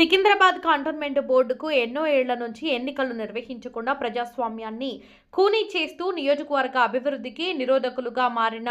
Secunderabad cantonment బోర్డుకు ఎన్నో ఏళ్ళ నుంచి ఎన్నికలు నిర్వహించకుండా ప్రజాస్వామ్యాన్ని ఖూనీ చేస్తూ నియోజకవర్గ అభివృద్ధికి నిరోధకులుగా మారిన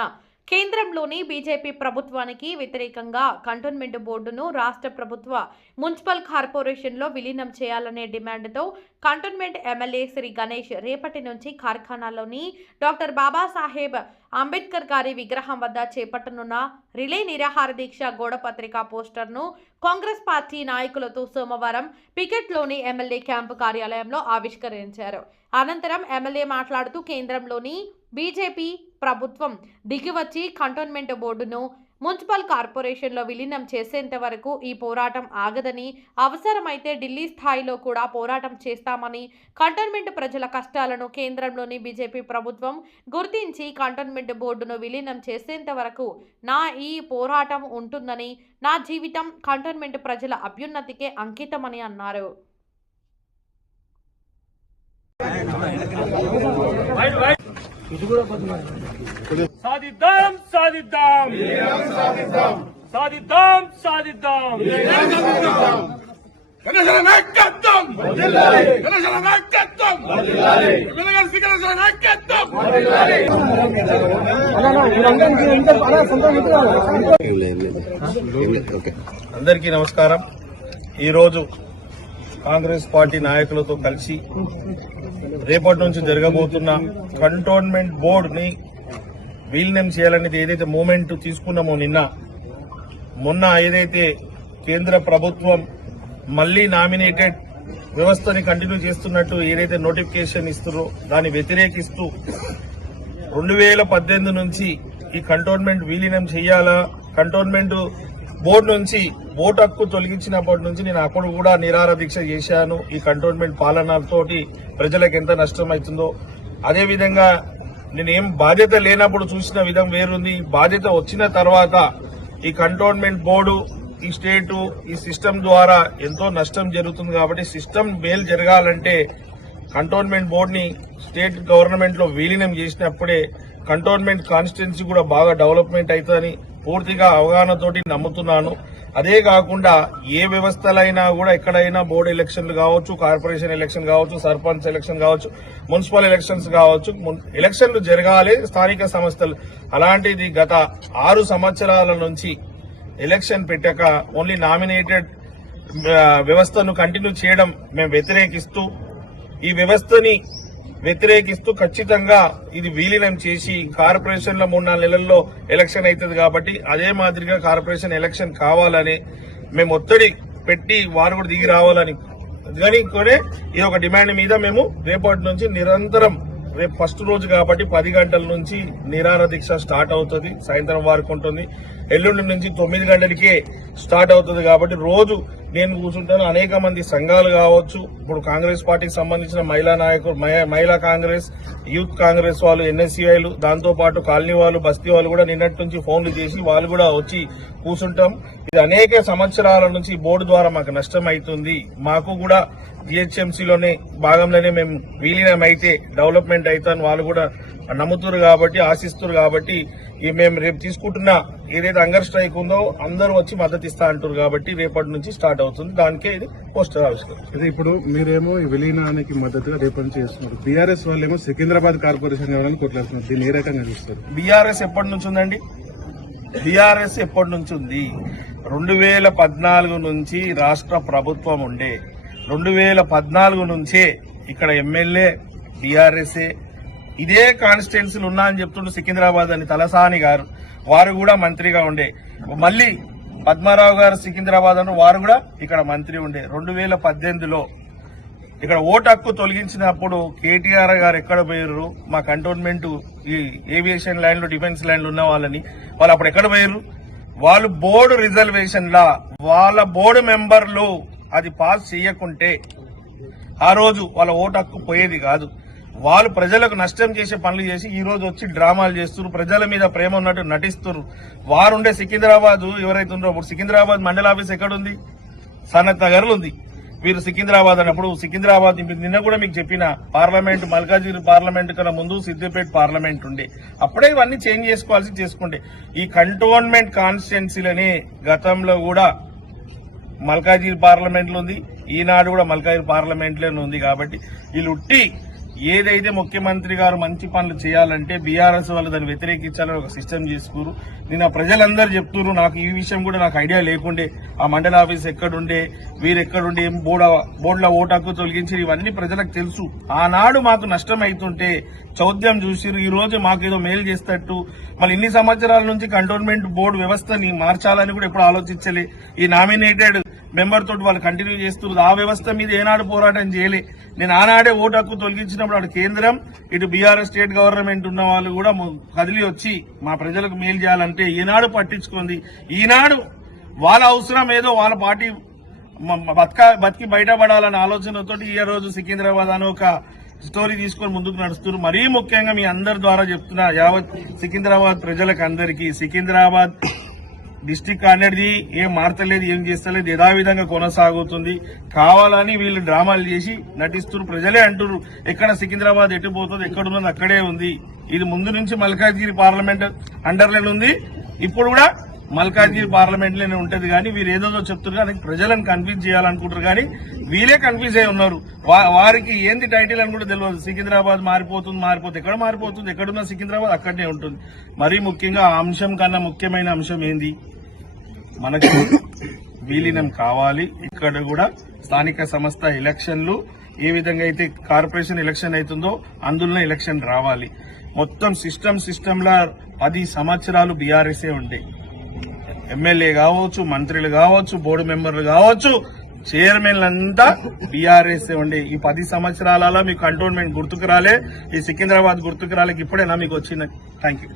కేంద్రంలోని బీజేపీ ప్రభుత్వానికి వ్యతిరేకంగా కంటోన్మెంట్ బోర్డును రాష్ట్ర ప్రభుత్వ మున్సిపల్ కార్పొరేషన్లో విలీనం చేయాలనే డిమాండ్తో కంటోన్మెంట్ ఎమ్మెల్యే శ్రీ గణేష్ రేపటి నుంచి కార్ఖానాలోని డాక్టర్ బాబాసాహెబ్ అంబేద్కర్ గారి విగ్రహం వద్ద చేపట్టనున్న రిలే నిరాహార దీక్ష గోడపత్రిక పోస్టర్ను కాంగ్రెస్ పార్టీ నాయకులతో సోమవారం పికెట్లోని ఎమ్మెల్యే క్యాంపు కార్యాలయంలో ఆవిష్కరించారు. అనంతరం ఎమ్మెల్యే మాట్లాడుతూ కేంద్రంలోని బీజేపీ ప్రభుత్వం దిగివచ్చి కంటోన్మెంట్ బోర్డును మున్సిపల్ కార్పొరేషన్లో విలీనం చేసేంత వరకు ఈ పోరాటం ఆగదని అవసరమైతే ఢిల్లీ స్థాయిలో కూడా పోరాటం చేస్తామని కంటోన్మెంట్ ప్రజల కష్టాలను కేంద్రంలోని బీజేపీ ప్రభుత్వం గుర్తించి కంటోన్మెంట్ బోర్డును విలీనం చేసేంత వరకు నా ఈ పోరాటం ఉంటుందని నా జీవితం కంటోన్మెంట్ ప్రజల అభ్యున్నతికే అంకితమని అన్నారు. సాధిద్దాం సాధిద్దాం. సాధిద్దాం సాధిద్దాం. గణేశల నాయకత్వం. గణేశల నాయకత్వం. అందరికీ నమస్కారం. ఈరోజు కాంగ్రెస్ పార్టీ నాయకులతో కలిసి రేపటి నుంచి జరగబోతున్న కంటోన్మెంట్ బోర్డు ని విలీనం చేయాలనేది ఏదైతే మూమెంట్ తీసుకున్నామో నిన్న మొన్న ఏదైతే కేంద్ర ప్రభుత్వం మళ్ళీ నామినేటెడ్ వ్యవస్థని కంటిన్యూ చేస్తున్నట్టు ఏదైతే నోటిఫికేషన్ ఇస్తున్నారో దాన్ని వ్యతిరేకిస్తూ రెండు వేల పద్దెనిమిది నుంచి ఈ కంటోన్మెంట్ విలీనం చేయాలా కంటోన్మెంట్ బోర్డు నుంచి ఓటు హక్కు తొలగించినప్పటి నుంచి నేను అప్పుడు కూడా నిరార దీక్ష చేశాను. ఈ కంటోన్మెంట్ పాలనతోటి ప్రజలకు ఎంత నష్టం అవుతుందో అదేవిధంగా నేనేం నేను ఏం బాధ్యత లేనప్పుడు చూసిన విధం వేరుంది. బాధ్యత వచ్చిన తర్వాత ఈ కంటోన్మెంట్ బోర్డు ఈ స్టేటు ఈ సిస్టమ్ ద్వారా ఎంతో నష్టం జరుగుతుంది కాబట్టి సిస్టమ్ మేలు జరగాలంటే కంటోన్మెంట్ బోర్డుని స్టేట్ గవర్నమెంట్లో విలీనం చేసినప్పుడే కంటోన్మెంట్ కాన్స్టిట్యున్సీ కూడా బాగా డెవలప్మెంట్ అవుతుందని పూర్తిగా అవగాహనతోటి నమ్ముతున్నాను. అదే కాకుండా ఏ వ్యవస్థలైనా కూడా ఎక్కడైనా బోర్డు ఎలక్షన్లు కావచ్చు కార్పొరేషన్ ఎలక్షన్ కావచ్చు సర్పంచ్ ఎలక్షన్ కావచ్చు మున్సిపల్ ఎలక్షన్స్ కావచ్చు మున్- ఎలక్షన్లు జరగాలి స్థానిక సంస్థలు. అలాంటిది గత ఆరు సంవత్సరాల నుంచి ఎలక్షన్ పెట్టాక ఓన్లీ నామినేటెడ్ వ్యవస్థను కంటిన్యూ చేయడం మేము వ్యతిరేకిస్తూ ఈ వ్యవస్థని వ్యతిరేకిస్తూ ఖచ్చితంగా ఇది విలీనం చేసి కార్పొరేషన్ల మూడు నాలుగు నెలల్లో ఎలక్షన్ అవుతుంది కాబట్టి అదే మాదిరిగా కార్పొరేషన్ ఎలక్షన్ కావాలని మేము ఒత్తిడి పెట్టి వారు కూడా దిగి రావాలని. కానీ కూడా ఈ ఒక డిమాండ్ మీద మేము రేపటి నుంచి నిరంతరం రేపు ఫస్ట్ రోజు కాబట్టి పది గంటల నుంచి నిరార దీక్ష స్టార్ట్ అవుతుంది. సాయంత్రం వరకు ఉంటుంది. ఎల్లుండి నుంచి తొమ్మిది గంటలకే స్టార్ట్ అవుతుంది కాబట్టి రోజు నేను కూర్చుంటాను. అనేక మంది సంఘాలు కావచ్చు ఇప్పుడు కాంగ్రెస్ పార్టీకి సంబంధించిన మహిళా నాయకులు మహిళా కాంగ్రెస్ యూత్ కాంగ్రెస్ వాళ్ళు ఎన్ఎస్సీఐలు దాంతోపాటు కాలనీ వాళ్ళు బస్తీ వాళ్ళు కూడా నిన్నటి నుంచి ఫోన్లు చేసి వాళ్ళు కూడా వచ్చి కూర్చుంటాం. ఇది అనేక సంవత్సరాల నుంచి బోర్డు ద్వారా మాకు నష్టం అవుతుంది మాకు కూడా జిహెచ్ఎంసీలోనే భాగంలోనే మేము విలీనం అయితే డెవలప్మెంట్ అవుతాను వాళ్ళు కూడా నమ్ముతున్నారు కాబట్టి ఆశిస్తున్నారు కాబట్టి ఈ మేము రేపు తీసుకుంటున్న ఏదైతే అంగర్ స్ట్రైక్ ఉందో అందరూ వచ్చి మద్దతు ఇస్తా అంటారు కాబట్టి రేపటి నుంచి స్టార్ట్ అవుతుంది. దానికే ఇది పోస్టర్ ఆవిష్కరణ. అయితే ఇప్పుడు మీరేమో ఈ విలీనానికి మద్దతుగా రేపటి నుంచి చేస్తున్నారు. బీఆర్ఎస్ వాళ్ళేమో సికింద్రాబాద్ కార్పొరేషన్ కొట్లాడుతున్నారు. దీన్ని ఏ రకంగా చూస్తారు? బీఆర్ఎస్ ఎప్పటి నుంచి ఉందండి? బీఆర్ఎస్ ఎప్పటి నుంచి ఉంది? రెండు వేల పద్నాలుగు నుంచి రాష్ట్ర ప్రభుత్వం ఉండే. రెండు వేల పద్నాలుగు నుంచే ఇక్కడ ఎమ్మెల్యే బీఆర్ఎస్ఏ ఇదే కాన్స్టిట్యున్సీలు ఉన్నా అని చెప్తుండ్రు సికింద్రాబాద్ అని తలసాని గారు వారు కూడా మంత్రిగా ఉండే. మళ్ళీ పద్మారావు గారు సికింద్రాబాద్ అని వారు కూడా ఇక్కడ మంత్రి ఉండే. రెండు వేల పద్దెనిమిదిలో ఇక్కడ ఓటు హక్కు తొలగించినప్పుడు కేటీఆర్ గారు ఎక్కడ పోయారు మా కంటోన్మెంట్ ఈ ఏవియేషన్ ల్యాండ్లు డిఫెన్స్ ల్యాండ్లు ఉన్న వాళ్ళని. వాళ్ళు అప్పుడు ఎక్కడ పోయారు వాళ్ళు బోర్డు రిజర్వేషన్లా వాళ్ళ బోర్డు మెంబర్లు అది పాస్ చేయకుంటే ఆ రోజు వాళ్ళ ఓటు హక్కు పోయేది కాదు. వాళ్ళు ప్రజలకు నష్టం చేసే పనులు చేసి ఈ రోజు వచ్చి డ్రామాలు చేస్తున్నారు ప్రజల మీద ప్రేమ ఉన్నట్టు నటిస్తున్నారు వారుండే సికింద్రాబాద్ ఎవరైతే ఉన్నారో ఇప్పుడు సికింద్రాబాద్ మండల ఆఫీస్ ఎక్కడుంది? సనత్ నగర్లు ఉంది. వీరు సికింద్రాబాద్ అన్నప్పుడు సికింద్రాబాద్ నిన్న కూడా మీకు చెప్పిన పార్లమెంట్ మల్కాజిగిరి పార్లమెంట్ కన్నా ముందు సిద్దిపేట పార్లమెంట్ ఉండే. అప్పుడే ఇవన్నీ చేంజ్ చేసుకోవాల్సి చేసుకుంటే ఈ కంటోన్మెంట్ కాన్స్టిట్యున్సీలని గతంలో కూడా మల్కాజిగిరి పార్లమెంట్లో ఉంది. ఈనాడు కూడా మల్కాజిరి పార్లమెంట్లోనే ఉంది కాబట్టి వీళ్ళు ఉట్టి ఏదైతే ముఖ్యమంత్రి గారు మంచి పనులు చేయాలంటే బీఆర్ఎస్ వాళ్ళు దాన్ని వ్యతిరేకించాలని ఒక సిస్టమ్ చేసుకురు నిన్న ప్రజలందరూ చెప్తున్నారు నాకు ఈ విషయం కూడా నాకు ఐడియా లేకుండే ఆ మండల ఆఫీస్ ఎక్కడుండే వీరు ఎక్కడుండే బోర్డ బోర్డుల ఓటు హక్కు తొలగించి ఇవన్నీ ప్రజలకు తెలుసు. ఆనాడు మాకు నష్టం అవుతుంటే చౌద్యం చూసిరు ఈ రోజు మాకేదో మేలు చేస్తట్టు. మళ్ళీ ఇన్ని సంవత్సరాల నుంచి కంటోన్మెంట్ బోర్డు వ్యవస్థని మార్చాలని కూడా ఎప్పుడు ఆలోచించలే. ఈ నామినేటెడ్ మెంబర్ తోటి వాళ్ళు కంటిన్యూ చేస్తున్నారు ఆ వ్యవస్థ మీద ఏనాడు పోరాటం చేయలే. నేను ఆనాడే ఓటు హక్కు తొలగించినప్పుడు అటు కేంద్రం ఇటు బీఆర్ఎస్ స్టేట్ గవర్నమెంట్ ఉన్న వాళ్ళు కూడా కదిలి వచ్చి మా ప్రజలకు మేలు చేయాలంటే ఈనాడు పట్టించుకుంది. ఈనాడు వాళ్ళ అవసరం ఏదో వాళ్ళ పార్టీ బతక బతికి బయటపడాలన్న ఆలోచనతో ఈ రోజు సికింద్రాబాద్ అని ఒక స్టోరీ తీసుకొని ముందుకు నడుస్తున్నారు. మరీ ముఖ్యంగా మీ అందరి ద్వారా చెప్తున్నా యావత్ సికింద్రాబాద్ ప్రజలకు అందరికీ సికింద్రాబాద్ డిస్టిక్ అనేది ఏం మారతలేదు ఏం చేస్తలేదు యథావిధంగా కొనసాగుతుంది. కావాలని వీళ్ళు డ్రామాలు చేసి నటిస్తున్న ప్రజలే అంటున్నారు ఎక్కడ సికింద్రాబాద్ ఎటు పోతుంది ఎక్కడున్నది అక్కడే ఉంది. ఇది ముందు నుంచి మల్కాజ్గిరి పార్లమెంట్ అండర్లైన్ ఉంది. ఇప్పుడు కూడా మల్కాజ్గిరి పార్లమెంట్లోనే ఉంటది కానీ వీరు ఏదో చెప్తున్నారు కానీ ప్రజలను కన్ఫ్యూజ్ చేయాలనుకుంటారు కానీ వీరే కన్ఫ్యూజ్ అయి ఉన్నారు. వారికి ఏంది టైటిల్ అని కూడా తెలియదు సికింద్రాబాద్ మారిపోతుంది మారిపోతుంది. ఎక్కడ మారిపోతుంది ఎక్కడున్న సికింద్రాబాద్ అక్కడనే ఉంటుంది. మరీ ముఖ్యంగా ఆ అంశం కన్నా ముఖ్యమైన అంశం ఏంది? మనకు విలీనం కావాలి. ఇక్కడ కూడా స్థానిక సంస్థ ఎలక్షన్లు ఏ విధంగా అయితే కార్పొరేషన్ ఎలక్షన్ అవుతుందో అందులోనే ఎలక్షన్ రావాలి. మొత్తం సిస్టమ్ సిస్టమ్ లా పది సంవత్సరాలు బీఆర్ఎస్ఏ ఉండే. ఎమ్మెల్యే కావచ్చు మంత్రులు కావచ్చు బోర్డు మెంబర్లు కావచ్చు చైర్మన్లు అంతా బీఆర్ఎస్ ఉండే. ఈ పది సంవత్సరాలలో మీకు కంటోన్మెంట్ గుర్తుకు రాలే. ఈ సికింద్రాబాద్ గుర్తుకు రాలే ఇప్పుడేనా మీకు వచ్చింది? థ్యాంక్ యూ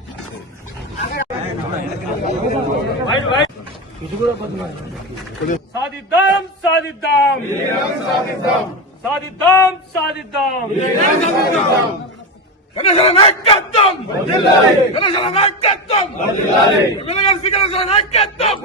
సాధిద్దాం సాధిద్దాం. సాధిద్దాం. సాధిద్దాం. గణేశ్వర నాయకత్వం! గణేశ్వర నాయకత్వం! గణేశ్వర నాయకత్వం!